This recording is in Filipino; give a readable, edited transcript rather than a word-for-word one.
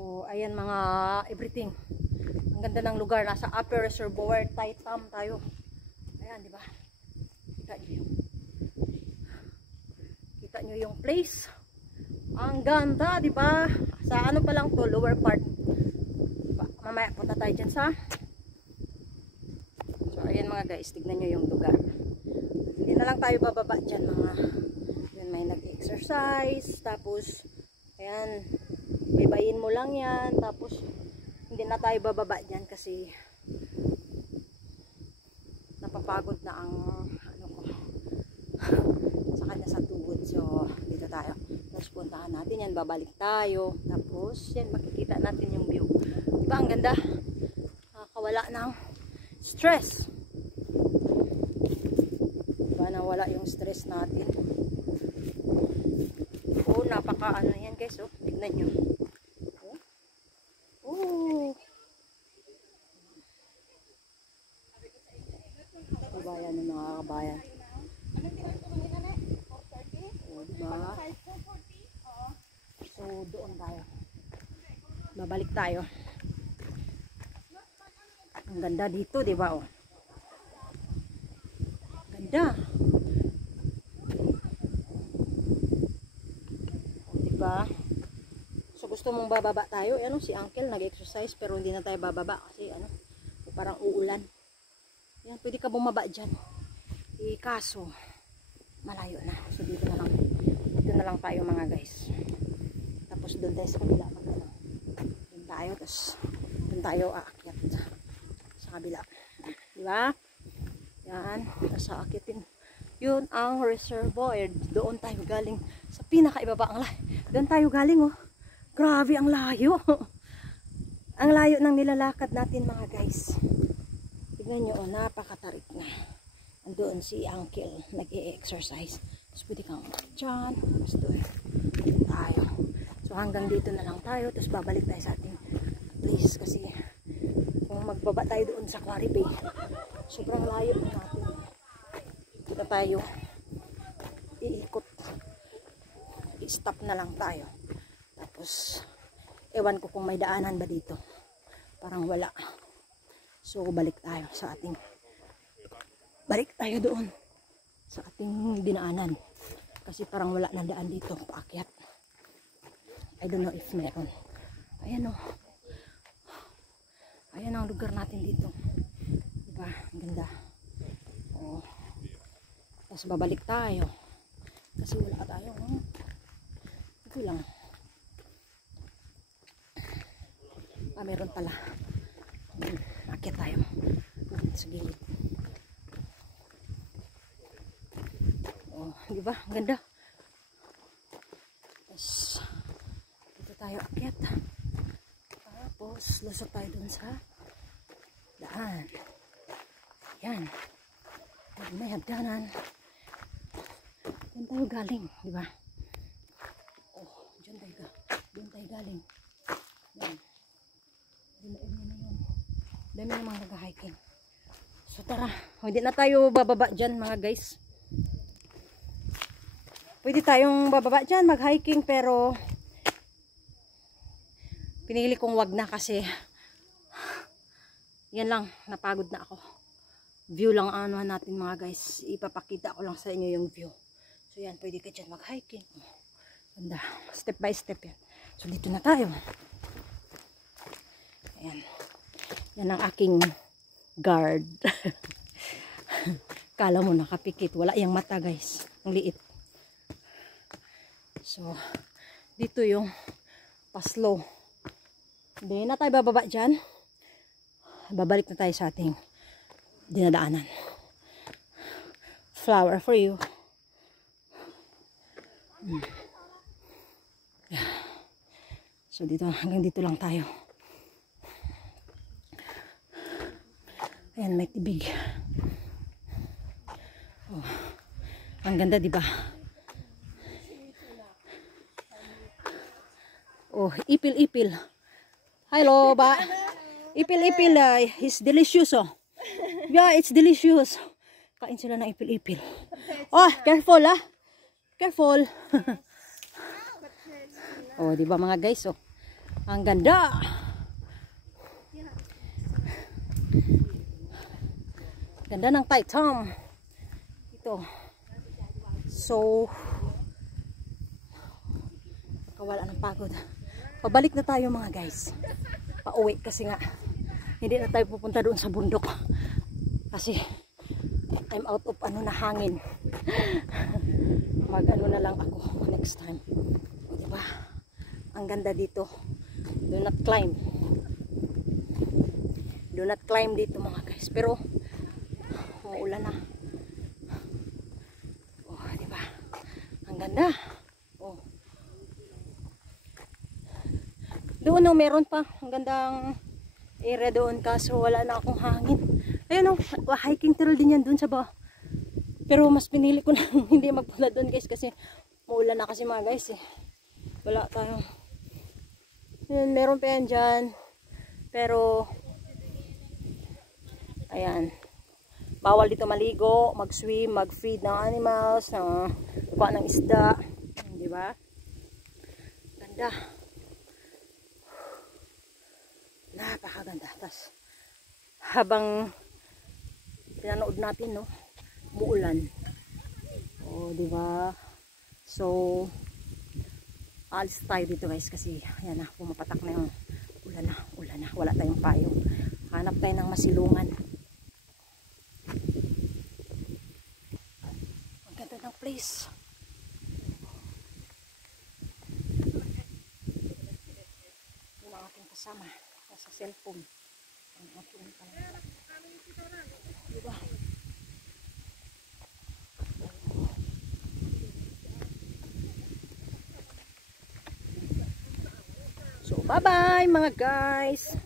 So, ayan mga everything. Ang ganda ng lugar. Nasa upper reservoir, Taitam tayo. Ayan, di ba? Kita nyo yung place. Ang ganda, di ba? Sa ano pa lang to, lower part. Diba? Mamaya punta tayo dyan sa. So, ayan mga guys, tignan nyo yung lugar. Hindi na lang tayo bababa dyan mga. Yan, may nag-exercise. Tapos, ayan, bibayin mo lang yan. Tapos, hindi na tayo bababa dyan kasi napapagod na ang ano ko sa kanya sa tuhod. So dito tayo, tapos puntahan natin yan, babalik tayo, tapos yan makikita natin yung view, diba? Ang ganda, nakakawala ng stress, diba? Nawala yung stress natin. Oh, napaka ano yan guys, oh, tignan nyo. Kabayan ng mga kabayan. O, diba? So, doon tayo. Babalik tayo. Ang ganda dito, diba? O. Ganda. O, diba? So, gusto mong bababa tayo. Ano, si Uncle nag-exercise pero hindi na tayo bababa kasi ano, parang uulan. Yan, pwede ka bumaba dyan. Kaso, malayo na. So, dito na lang tayo mga guys. Tapos, doon tayo sa kabila. Doon tayo, tapos, doon tayo aakyat sa kabila. Diba? Yan, nasa aakitin. Yun ang reservoir. Doon tayo galing sa pinakaibaba. Doon tayo galing, oh. Grabe, ang layo. Ang layo ng nilalakad natin mga guys. Tignan nyo, oh, napakatarik na. Andoon si Uncle, nag-e-exercise. Tapos pwede kang dyan. Tapos doon tayo. So hanggang dito na lang tayo. Tapos babalik tayo sa ating place. Kasi kung magbaba tayo doon sa Quarry Bay, sobrang layo na natin. Kita tayo iikot. I-stop na lang tayo. Tapos ewan ko kung may daanan ba dito. Parang wala. So, balik tayo doon sa ating dinaanan. Kasi parang wala nang daan dito, paakyat. I don't know if meron. Ayan o. Ayan ang lugar natin dito. Diba? Ang ganda. O. Tapos babalik tayo. Kasi wala tayo. Ito lang. Meron pala. Akyat tayo. Sa gilid. Oh, di ba? Ang ganda. Tapos, dito tayo akyat. Tapos, lusot tayo dun sa daan. Yan. May hagdanan. Diyan tayo galing. Di ba? Oh, diyan tayo galing. Yan. Dami namang nag-hiking. So tara, hindi na tayo bababa dyan mga guys. Pwede tayong bababa dyan mag-hiking pero pinili kong wag na kasi yan lang, napagod na ako. View lang ano natin mga guys. Ipapakita ko lang sa inyo yung view. So yan, pwede ka dyan mag-hiking. Ganda, step by step yan. So dito na tayo. Ayan. Yan ang aking guard. Kala mo nakapikit. Wala yung mata guys. Ang liit. So, dito yung paslow. Hindi na tayo bababa dyan. Babalik na tayo sa ating dinadaanan. Flower for you. So, dito, hanggang dito lang tayo. Ayan, may tibig. Oh, ang ganda, di ba? Oh, ipil-ipil. Hello, ba? Ipil-ipil, it's delicious, oh. Yeah, it's delicious. Kain sila ng ipil-ipil. Oh, careful, ah. Careful. Oh, di ba mga guys, oh. Ang ganda. Ganda ng Taitam. Ito. So, nakawala ng pagod. Pabalik na tayo mga guys. Pauwi kasi nga hindi na tayo pupunta doon sa bundok. Kasi I'm out of na hangin. Mag na lang ako next time. O, diba? Ang ganda dito. Do not climb. Do not climb dito mga guys. Pero umuulan na. Oh, diba? Ang ganda. Oh. Doon no, meron pa. Ang gandang area doon kaso wala na akong hangin. Ayun no, hiking trail din yan doon sa baba. Pero mas pinili ko na hindi magpunta doon guys kasi umuulan na kasi mga guys eh. Wala tayong. Yun, meron pa yan dyan. Pero ayan. Bawal dito maligo, mag-swim, mag-feed ng animals, kuha ng isda. Di ba? Ganda. Napakaganda. Tas habang pinanood natin, no, umuulan. Oh, di ba? So, alis tayo dito guys kasi ayan na, pumapatak na yung ulan na. Wala tayong payong. Hanap tayo ng masilungan. Ang ganda ng place. Yung aking kasama sa cellphone. Ang aking kasama. Diba? So, bye-bye mga guys!